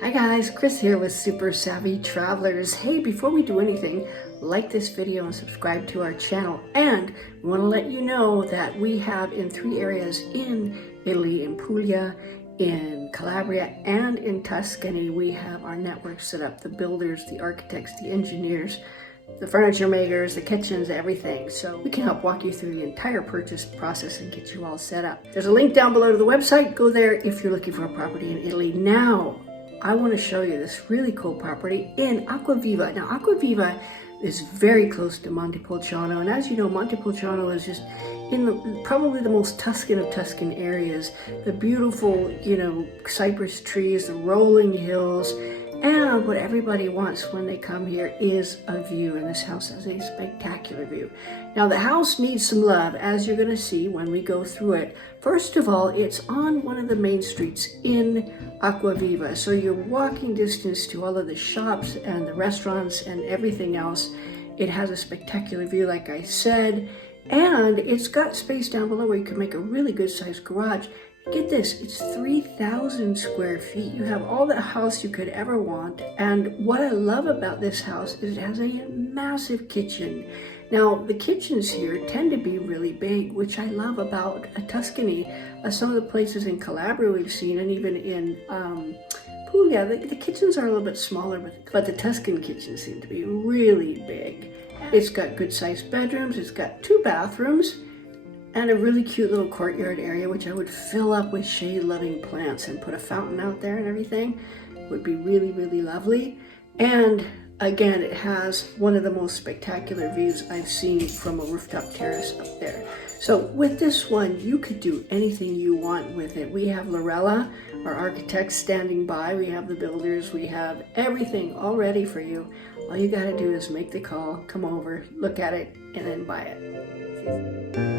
Hi guys, Chris here with Super Savvy Travelers. Hey, before we do anything, like this video and subscribe to our channel. And we want to let you know that we have in 3 areas in Italy, in Puglia, in Calabria, and in Tuscany, we have our network set up. The builders, the architects, the engineers, the furniture makers, the kitchens, everything. So we can help walk you through the entire purchase process and get you all set up. There's a link down below to the website. Go there if you're looking for a property in Italy. Now, I want to show you this really cool property in Acquaviva. Now, Acquaviva is very close to Montepulciano, and as you know, Montepulciano is just in probably the most Tuscan of Tuscan areas. The beautiful, cypress trees, the rolling hills, and what everybody wants when they come here is a view, and this house has a spectacular view. Now, the house needs some love, as you're going to see when we go through it. First of all, it's on one of the main streets in Acquaviva, so you're walking distance to all of the shops and the restaurants and everything else. It has a spectacular view, like I said, and it's got space down below where you can make a really good sized garage. Get this, it's 3,000 square feet. You have all the house you could ever want. And what I love about this house is it has a massive kitchen. Now, the kitchens here tend to be really big, which I love about Tuscany. Some of the places in Calabria we've seen, and even in Puglia, the kitchens are a little bit smaller, but the Tuscan kitchens seem to be really big. It's got good sized bedrooms, it's got 2 bathrooms, and a really cute little courtyard area, which I would fill up with shade-loving plants and put a fountain out there and everything. It would be really, really lovely. And again, it has one of the most spectacular views I've seen from a rooftop terrace up there. So with this one, you could do anything you want with it. We have Lorella, our architects, standing by. We have the builders. We have everything all ready for you. All you got to do is make the call, come over, look at it, and then buy it.